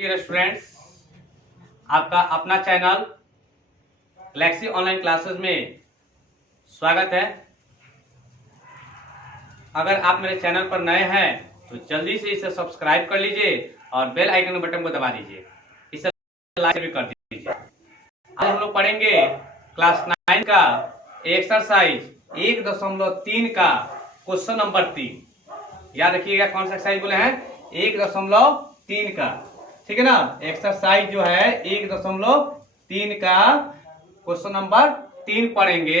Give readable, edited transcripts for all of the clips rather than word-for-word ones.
Dear students, आपका अपना channel Galaxy online classes में स्वागत है। अगर आप मेरे चैनल पर नए हैं तो जल्दी से इसे सब्सक्राइब कर लीजिए और बेल आइकन बटन को दबा दीजिए, इसे लाइक भी कर दीजिए। आज हम लोग पढ़ेंगे क्लास 9 का एक्सरसाइज 1.3 का क्वेश्चन नंबर 3। याद रखिएगा कौन सा एक्सरसाइज बोले हैं, 1.3 का, ठीक है ना। एक्सरसाइज जो है 1.3 का क्वेश्चन नंबर 3 पढ़ेंगे।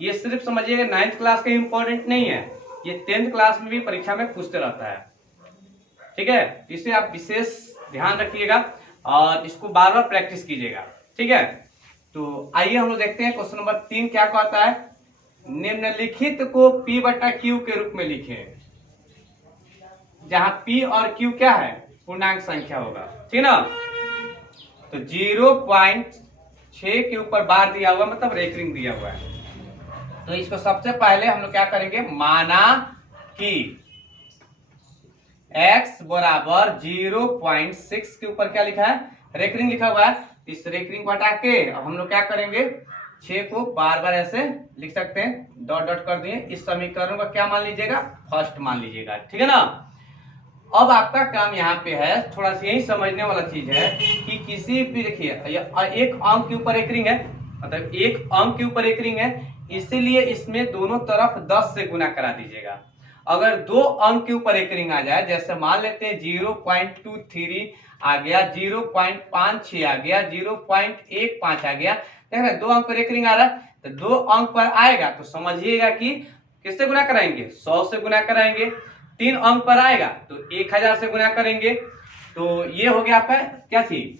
ये सिर्फ समझिएगा 9th क्लास का इंपॉर्टेंट नहीं है, ये 10th क्लास में भी परीक्षा में पूछते रहता है, ठीक है। इसे आप विशेष ध्यान रखिएगा और इसको बार बार प्रैक्टिस कीजिएगा, ठीक है। तो आइए हम लोग देखते हैं क्वेश्चन नंबर 3 क्या कहता है। निम्नलिखित को P बटा Q के रूप में लिखें, जहां P और Q क्या है, पूर्णांक संख्या होगा, ठीक ना। तो 0.6 के ऊपर बार दिया हुआ मतलब रेकरिंग दिया हुआ है। तो इसको सबसे पहले हम लोग क्या करेंगे, माना कि x बराबर 0.6 के ऊपर क्या लिखा है, रेकरिंग लिखा हुआ है। इस रेकरिंग को हटा के हम लोग क्या करेंगे, 6 को बार बार ऐसे लिख सकते हैं, डॉट डॉट कर दिए। इस समीकरण को क्या मान लीजिएगा, फर्स्ट मान लीजिएगा, ठीक है ना। अब आपका काम यहाँ पे है, थोड़ा सा यही समझने वाला चीज है कि किसी भी, देखिए एक अंक के ऊपर एक रिंग है, मतलब एक अंक के ऊपर एक रिंग है, इसीलिए इसमें दोनों तरफ 10 से गुना करा दीजिएगा। अगर दो अंक के ऊपर एक रिंग आ जाए, जैसे मान लेते हैं 0.23 आ गया, 0.56 आ गया, 0.15 आ गया, देख रहे दो अंक पर एक रिंग आ रहा है, तो दो अंक पर आएगा तो समझिएगा कि किससे गुना कराएंगे, 100 से गुना कराएंगे। 3 अंक पर आएगा तो 1000 से गुना करेंगे। तो ये हो गया आपका क्या चीज,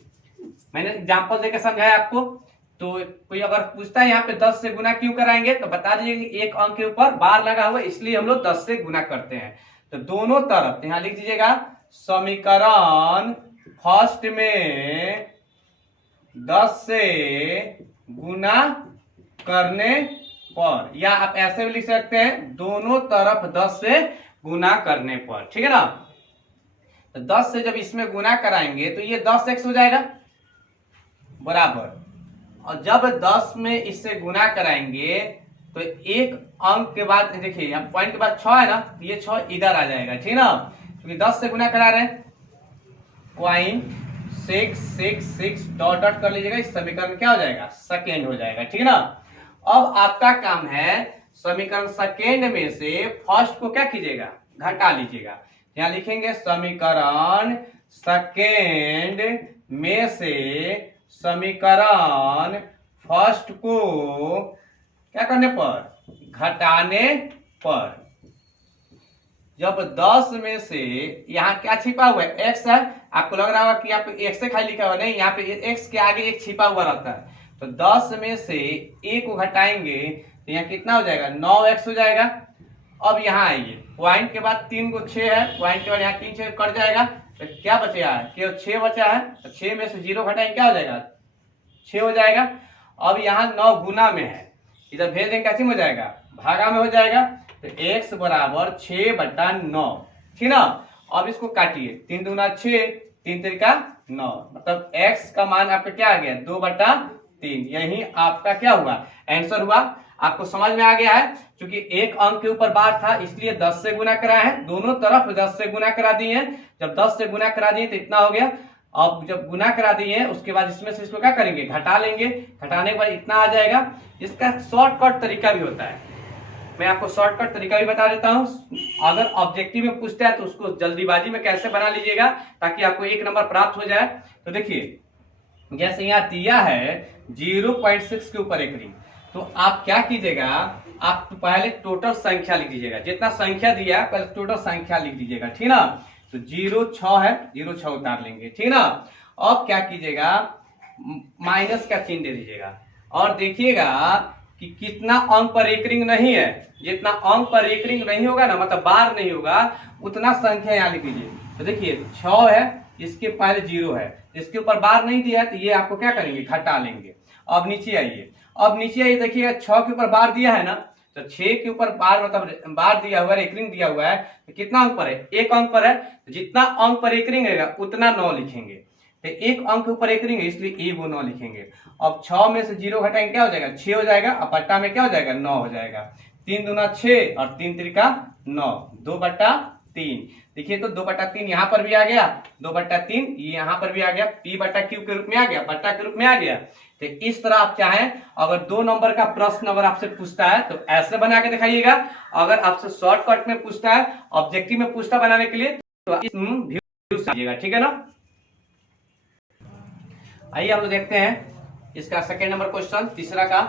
मैंने एग्जांपल देकर समझाया आपको। तो कोई अगर पूछता है यहाँ पे 10 से गुना क्यों कराएंगे, तो बता दीजिए एक अंक के ऊपर बार लगा हुआ, इसलिए हम लोग 10 से गुना करते हैं। तो दोनों तरफ यहाँ लिख दीजिएगा, समीकरण फर्स्ट में 10 से गुना करने पर, या आप ऐसे भी लिख सकते हैं, दोनों तरफ 10 से गुना करने पर, ठीक है ना। तो 10 से जब इसमें गुना कराएंगे तो ये 10x हो जाएगा बराबर, और जब 10 में इससे गुना कराएंगे तो एक अंक के बाद देखिए यहाँ पॉइंट के बाद 6 है ना, तो ये 6 इधर आ जाएगा, ठीक है ना, क्योंकि 10 से गुना करा रहे हैं। 0.666 डॉट डॉट कर लीजिएगा, इस समीकरण क्या हो जाएगा, सेकेंड हो जाएगा, ठीक है ना। अब आपका काम है समीकरण सेकेंड में से फर्स्ट को क्या कीजिएगा, घटा लीजिएगा। यहाँ लिखेंगे समीकरण सेकेंड में से समीकरण फर्स्ट को क्या करने पर, घटाने पर। जब 10 में से यहाँ क्या छिपा हुआ है, x है, आपको लग रहा होगा कि आप x से खाली लिखा हुआ, नहीं, यहाँ पे x के आगे एक छिपा हुआ रहता है। तो 10 में से a को घटाएंगे तो यहाँ कितना हो जाएगा, 9x हो जाएगा। अब यहाँ आइए, पॉइंट के बाद 3 को 6 है, पॉइंट के बाद यहाँ 3 6 कट जाएगा, तो क्या बचा है, केवल 6 बचा है। तो 6 में से 0 घटाएंगे क्या हो जाएगा, 6 हो जाएगा। अब यहाँ 9 गुना में है, इधर भेज देंगे कैसे हो जाएगा, भागा में हो जाएगा। तो x बराबर 6/9, ठीक ना। अब इसको काटिए, 3 दूना 6, 3 तिरिका 9, मतलब x का मान आपका क्या आ गया, 2/3। यही आपका क्या हुआ, आंसर हुआ। आपको समझ में आ गया है, क्योंकि एक अंक के ऊपर बार था इसलिए 10 से गुना करा है, दोनों तरफ 10 से गुना करा दिए हैं। जब 10 से गुना करा दिए तो इतना हो गया। अब जब गुना करा दिए उसके बाद इसमें से इसको क्या करेंगे, घटा लेंगे, घटाने के बाद इतना आ जाएगा। इसका शॉर्टकट तरीका भी होता है, मैं आपको शॉर्टकट तरीका भी बता देता हूं। अगर ऑब्जेक्टिव में पूछता है तो उसको जल्दीबाजी में कैसे बना लीजिएगा ताकि आपको 1 नंबर प्राप्त हो जाए। तो देखिए जैसे यहाँ दिया है 0.6 के ऊपर एक रिंग, तो आप क्या कीजिएगा, आप पहले टोटल संख्या लिख दीजिएगा, जितना संख्या दिया पहले टोटल संख्या लिख दीजिएगा, ठीक ना। तो 0.6 है, 0.6 उतार लेंगे, ठीक ना। अब क्या कीजिएगा, माइनस का चिन्ह दे दीजिएगा और देखिएगा कि कितना अंक पर एक रिंग नहीं है। जितना अंक पर एक रिंग नहीं होगा ना, मतलब बार नहीं होगा, उतना संख्या यहाँ लिख दीजिए। तो देखिए 6 है, इसके पहले 0 है, इसके ऊपर बार नहीं दिया है, तो ये आपको क्या करेंगे, घटा लेंगे। अब नीचे आइए, अब नीचे आइए, देखिएगा 6 के ऊपर बार दिया है ना, तो 6 के ऊपर बार मतलब बार दिया हुआ है, रेकरिंग दिया हुआ है, तो कितना अंक पर है? 1 अंक पर है। तो जितना अंक पर रेकरिंग रहेगा उतना 9 लिखेंगे। तो 1 अंक के ऊपर रेकरिंग है इसलिए 1 9 लिखेंगे। अब 6 में से 0 घटाएंगे क्या हो जाएगा? 6 हो जाएगा। अब बट्टा में क्या हो जाएगा? 9 हो जाएगा। 3 दूना 6 और 3 त्रिका 9, 2/3। देखिए तो 2/3 यहाँ पर भी आ गया, 2/3 यहाँ पर भी आ गया, P/Q के रूप में आ गया, बट्टा के रूप में आ गया। तो इस तरह आप चाहें अगर 2 नंबर का प्रश्न अगर आपसे पूछता है तो ऐसे बना के दिखाइएगा। अगर आपसे शॉर्टकट में पूछता है, ऑब्जेक्टिव में पूछता बनाने के लिए तो इस व्यू समझिएगा, ठीक है ना। आइए हम लोग देखते हैं इसका सेकेंड नंबर क्वेश्चन, तीसरा का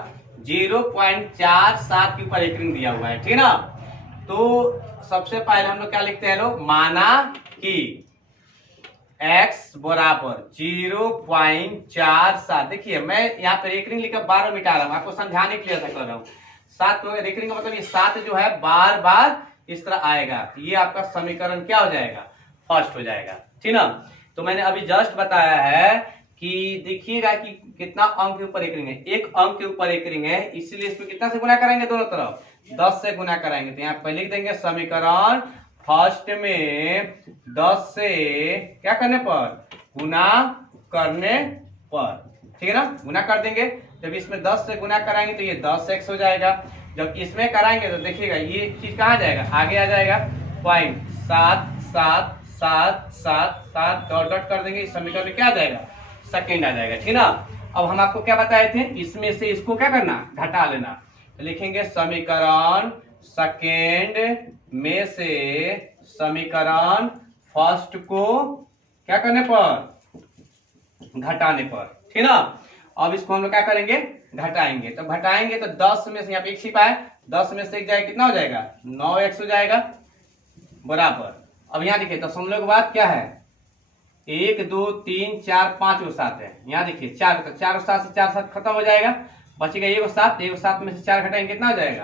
0.47 के ऊपर रेकरिंग दिया हुआ है, ठीक है ना। तो सबसे पहले हम लोग क्या लिखते हैं लोग, माना कि x बराबर 0.47। देखिए मैं यहाँ पे रेकरिंग लिखकर बार मिटा रहा हूँ, आपको समझाने के लिए ऐसा कर रहा हूँ। 7 तो रेकरिंग का मतलब ये 7 जो है बार बार इस तरह आएगा, ये आपका समीकरण क्या हो जाएगा? फर्स्ट हो जाएगा, ठीक ना। तो मैंने अभी जस्ट बताया है कि देखिएगा कि कितना अंक के ऊपर रेकरिंग है, 1 अंक के ऊपर रेकरिंग है, इसीलिए इसमें कितना से गुना कराएंगे? दोनों तरफ 10 से गुना कराएंगे। तो यहाँ पे लिख देंगे समीकरण फर्स्ट में 10 से क्या करने पर? गुना करने पर, ठीक है ना। गुना कर देंगे, जब इसमें 10 से गुना कराएंगे तो ये 10x हो जाएगा। जब इसमें कराएंगे तो देखिएगा ये चीज कहाँ जाएगा? आगे आ जाएगा। 0.7777 डॉट डॉट कर देंगे, इस समीकरण में क्या आ जाएगा? सेकेंड आ जाएगा, ठीक ना। अब हम आपको क्या बताए थे, इसमें से इसको क्या करना? घटा लेना। तो लिखेंगे समीकरण सेकेंड में से समीकरण फर्स्ट को क्या करने पर? घटाने पर, ठीक ना। अब इसको हम लोग क्या करेंगे? घटाएंगे। तो घटाएंगे तो 10 में से यहाँ पे एक छिपा है, 10 में से एक जाएगा, कितना हो जाएगा? 9x हो जाएगा बराबर। अब यहाँ देखिए दशमलव के बाद क्या है? 1 2 3 4 5 गो 7 है। यहाँ देखिए 4, तो 4 7 से 4 7 खत्म हो जाएगा, बचेगा 1 7। 1 7 में से 4 घटाएंगे कितना हो जाएगा?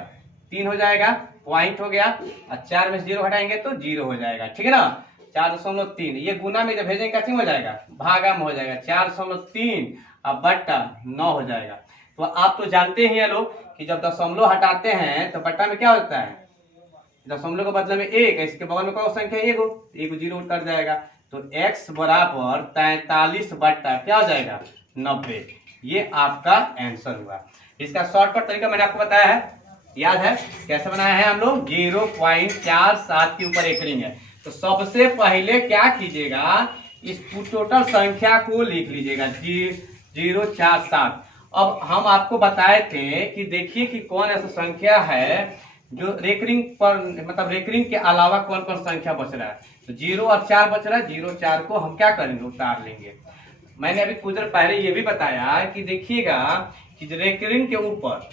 3 हो जाएगा, पॉइंट हो गया। और 4 में से 0 घटाएंगे तो 0 हो जाएगा, ठीक है ना। 4.3 ये गुना में जब भेजेंगे क्या हो जाएगा? भागा में हो जाएगा। 4.3 अब बट्टा 9 हो जाएगा। तो आप तो जानते ही हैं लोग कि जब दशमलव हटाते हैं तो बट्टा में क्या होता है? दशमलव के बदले में 1, इसके बगल में कौन संख्या? 1 0 कट जाएगा। तो x बराबर 43 बट्टा क्या हो जाएगा? 90। ये आपका आंसर हुआ। इसका शॉर्टकट तरीका मैंने आपको बताया है, याद है कैसे बनाया है हम लोग? 0.47 के ऊपर रेकरिंग है। तो सबसे पहले क्या कीजिएगा, इस टोटल संख्या को लिख लीजिएगा 047। अब हम आपको बताए थे कि देखिए कि कौन ऐसा संख्या है जो रेकरिंग पर मतलब रेकरिंग के अलावा कौन कौन संख्या बच रहा है। तो 0 और 4 बच रहा है, 0 4 को हम क्या करेंगे? उतार लेंगे। मैंने अभी कुछ देर पहले ये भी बताया कि देखिएगा कि रेकरिंग के ऊपर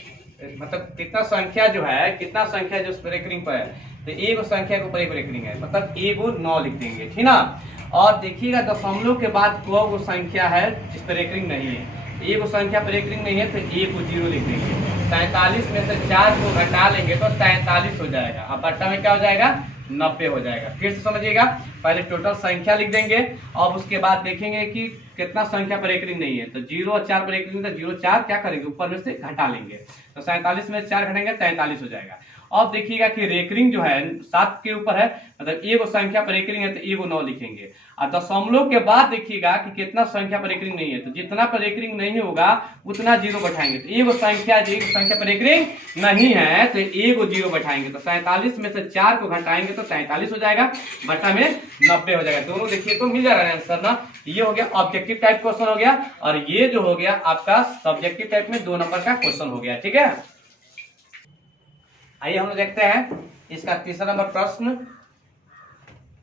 मतलब कितना संख्या जो है, कितना संख्या जो रेकरिंग पर है, तो एक संख्या के ऊपर एक रेकरिंग है, मतलब 1 9 लिख देंगे, ठीक ना। और देखिएगा दशमलव के बाद वो संख्या है जिस पर रेकरिंग नहीं है, एक संख्या पर रेकरिंग नहीं है तो 1 को 0 लिख देंगे। 43 में से 4 को घटा लेंगे तो 43 हो जाएगा। अब बट्टा में क्या हो जाएगा? 90 हो जाएगा। फिर से समझिएगा, पहले टोटल संख्या लिख देंगे और उसके बाद देखेंगे कि कितना संख्या पर रेकरिंग नहीं है। तो 0 और 4 पर रेकरिंग, तो 0 4 क्या करेंगे? ऊपर में से घटा लेंगे। तो 47 में 4 घटाएंगे 43 हो जाएगा। अब देखिएगा कि रेकरिंग जो है 7 के ऊपर है, मतलब एक संख्या पर रेकरिंग है तो 1 9 लिखेंगे। और दशमलव के बाद देखिएगा कि कितना संख्या पर रेकरिंग नहीं है, तो जितना पर रेकरिंग नहीं होगा उतना 0 बैठाएंगे। तो एक संख्या पर रेकरिंग नहीं है तो 1 0 बैठाएंगे। तो 47 में से 4 को घटाएंगे तो 43 हो जाएगा, बटा में 90 हो जाएगा। दोनों देखिए तो मिल जा रहा है आंसर ना। ये हो गया ऑब्जेक्टिव टाइप क्वेश्चन हो गया, और ये जो हो गया आपका सब्जेक्टिव टाइप में 2 नंबर का क्वेश्चन हो गया, ठीक है। आइए हम लोग देखते हैं इसका तीसरा नंबर प्रश्न।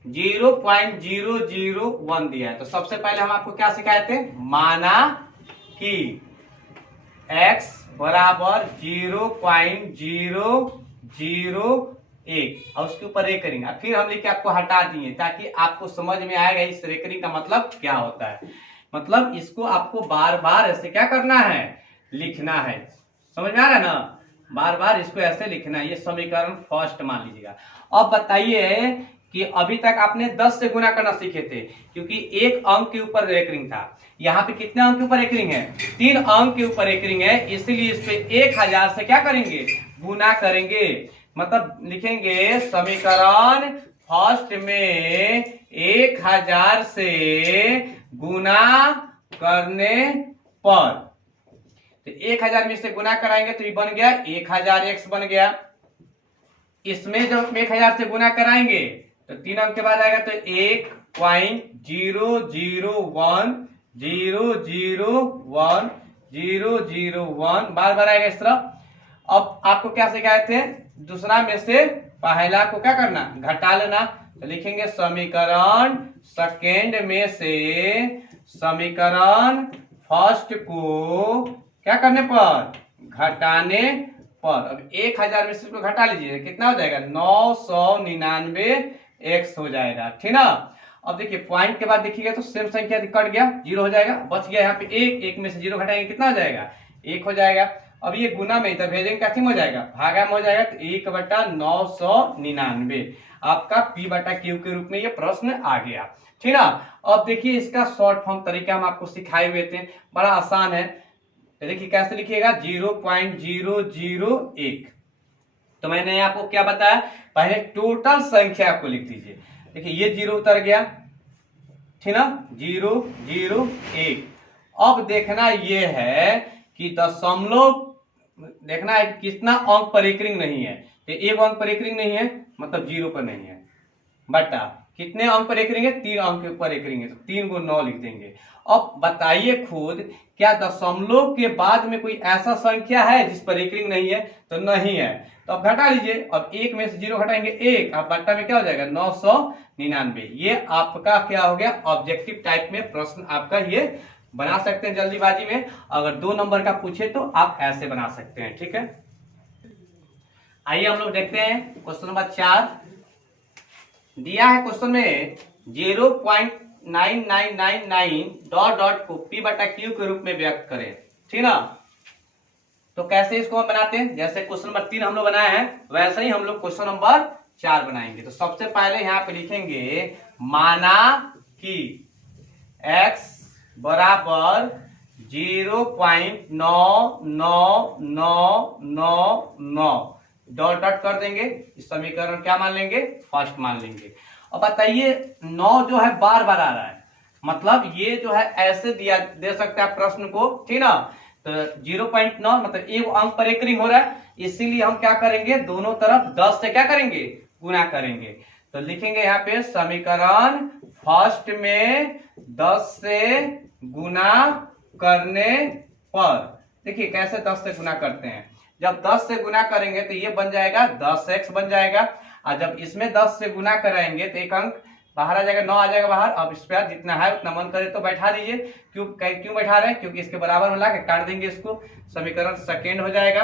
0.001 दिया है। तो सबसे पहले हम आपको क्या सिखाए थे? माना कि x बराबर 0.001 और उसके ऊपर रेकरिंग, फिर हम लिख के आपको हटा दिए ताकि आपको समझ में आएगा इस रेकरिंग का मतलब क्या होता है। मतलब इसको आपको बार बार ऐसे क्या करना है? लिखना है। समझ में आ रहा है ना? बार बार इसको ऐसे लिखना है। ये समीकरण फर्स्ट मान लीजिएगा। अब बताइए कि अभी तक आपने 10 से गुना करना सीखे थे, क्योंकि 1 अंक के ऊपर रेकरिंग था। यहाँ पे कितने अंक के ऊपर रेकरिंग है? 3 अंक के ऊपर रेकरिंग है, इसलिए इस पे 1000 से क्या करेंगे? गुना करेंगे। मतलब लिखेंगे समीकरण फर्स्ट में 1000 से गुना करने पर, तो 1000 में से गुना कराएंगे तो ये बन गया 1000x बन गया। इसमें जब 1000 से गुना कराएंगे तो 3 अंक के बाद आएगा तो 1.001001001 बार बार आएगा इस तरह। अब आपको क्या सिखाए थे, दूसरा में से पहला को क्या करना, घटा लेना। तो लिखेंगे समीकरण सेकेंड में से समीकरण फर्स्ट को क्या करने पर, घटाने पर। अब 1000 में से इसको घटा लीजिए, कितना हो जाएगा 999x हो जाएगा, ठीक ना। अब देखिए पॉइंट के बाद देखिएगा तो सेम संख्या कट गया, 0 हो जाएगा, बच गया यहाँ पे 1 में से 0 घटाएंगे कितना हो जाएगा 1 हो जाएगा। अब ये गुना में इधर भेजेंगे क्या हो जाएगा, भागा में हो जाएगा, तो 1/999 आपका P/Q के रूप में ये प्रश्न आ गया, ठीक ना। अब देखिए इसका शॉर्ट फॉर्म तरीका हम आपको सिखाए हुए थे, बड़ा आसान है। तो देखिए कैसे लिखिएगा 0.001। तो मैंने आपको क्या बताया, पहले टोटल संख्या को लिख दीजिए। देखिए ये 0 उतर गया, ठीक ना, 001। अब देखना ये है कि दशमलव देखना है कितना अंक परिक्रिंग नहीं है, तो 1 अंक परिक्रिंग नहीं है मतलब 0 पर नहीं है, बटा कितने अंक परिक्रिंग है 3 अंक परिक्रिंग है, तो 3 को 9 लिख देंगे। अब बताइए खुद, क्या दशमलव के बाद में कोई ऐसा संख्या है जिस पर परिक्रिंग नहीं है, तो नहीं है। तो अब घटा लीजिए, अब 1 में से 0 घटाएंगे 1, अब बट्टा में क्या हो जाएगा 999। ये आपका क्या हो गया, ऑब्जेक्टिव टाइप में प्रश्न आपका ये बना सकते हैं जल्दीबाजी में। अगर 2 नंबर का पूछे तो आप ऐसे बना सकते हैं, ठीक है। आइए हम लोग देखते हैं क्वेश्चन नंबर 4 दिया है। क्वेश्चन में 0.9999 डॉट डॉट को P/Q के रूप में व्यक्त करें, ठीक ना। तो कैसे इसको हम बनाते हैं, जैसे क्वेश्चन नंबर 3 हम लोग बनाए हैं वैसे ही हम लोग क्वेश्चन नंबर 4 बनाएंगे। तो सबसे पहले यहाँ पे लिखेंगे माना कि x बराबर 0.99999 डॉट डॉट कर देंगे। इस समीकरण क्या मान लेंगे, फर्स्ट मान लेंगे। अब बताइए 9 जो है बार बार आ रहा है, मतलब ये जो है ऐसे दिया दे सकते हैं प्रश्न को, ठीक ना। तो 0.9 मतलब 1 अंक परिक्रिंग हो रहा है, इसीलिए हम क्या करेंगे दोनों तरफ 10 से क्या करेंगे गुना करेंगे। तो लिखेंगे यहाँ पे समीकरण फर्स्ट में 10 से गुना करने पर। देखिए कैसे 10 से गुना करते हैं, जब 10 से गुना करेंगे तो ये बन जाएगा 10x बन जाएगा, और जब इसमें 10 से गुना कराएंगे तो 1 अंक बाहर आ जाएगा, 9 आ जाएगा बाहर। अब इस पर जितना है उतना मन करे तो बैठा दीजिए। क्यों बैठा रहे हैं, क्योंकि इसके बराबर में ला के काट देंगे इसको, समीकरण सेकेंड हो जाएगा।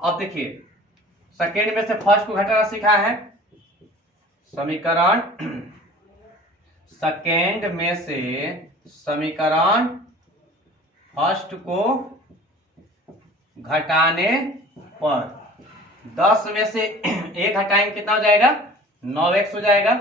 अब देखिए सेकेंड में से फर्स्ट को घटाना सीखा है, समीकरण सेकेंड में से समीकरण फर्स्ट को घटाने पर 10 में से 1 हटाएंगे कितना हो जाएगा 9x हो जाएगा।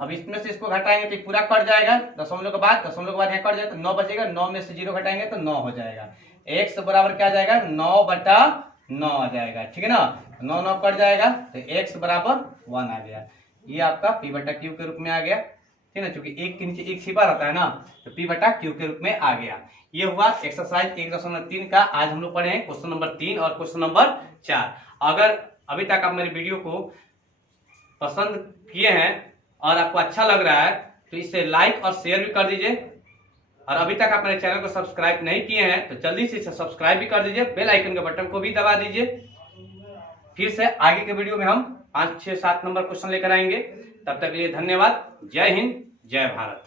अब इसमें से इसको घटाएंगे तो पूरा कट जाएगा, दशमलव के बाद यहाँ कट जाएगा तो 9 बचेगा, 9 में से 0 घटाएंगे तो 9 हो जाएगा। x बराबर क्या आ जाएगा 9/9 आ जाएगा, ठीक है ना। 9 कट जाएगा तो x बराबर 1 आ गया। ये आपका P/Q के रूप में आ गया, ठीक है ना, क्योंकि 1 के नीचे 1 छिपा रहता है ना, तो P/Q के रूप में आ गया। ये हुआ एक्सरसाइज 1.3 का। आज हम लोग पढ़े हैं क्वेश्चन नंबर 3 और क्वेश्चन नंबर 4। अगर अभी तक आप मेरे वीडियो को पसंद किए हैं और आपको अच्छा लग रहा है तो इसे लाइक और शेयर भी कर दीजिए, और अभी तक आप मेरे चैनल को सब्सक्राइब नहीं किए हैं तो जल्दी से इसे सब्सक्राइब भी कर दीजिए, बेल आइकन के बटन को भी दबा दीजिए। फिर से आगे के वीडियो में हम 5, 6, 7 नंबर क्वेश्चन लेकर आएंगे। तब तक के लिए धन्यवाद। जय हिंद, जय भारत।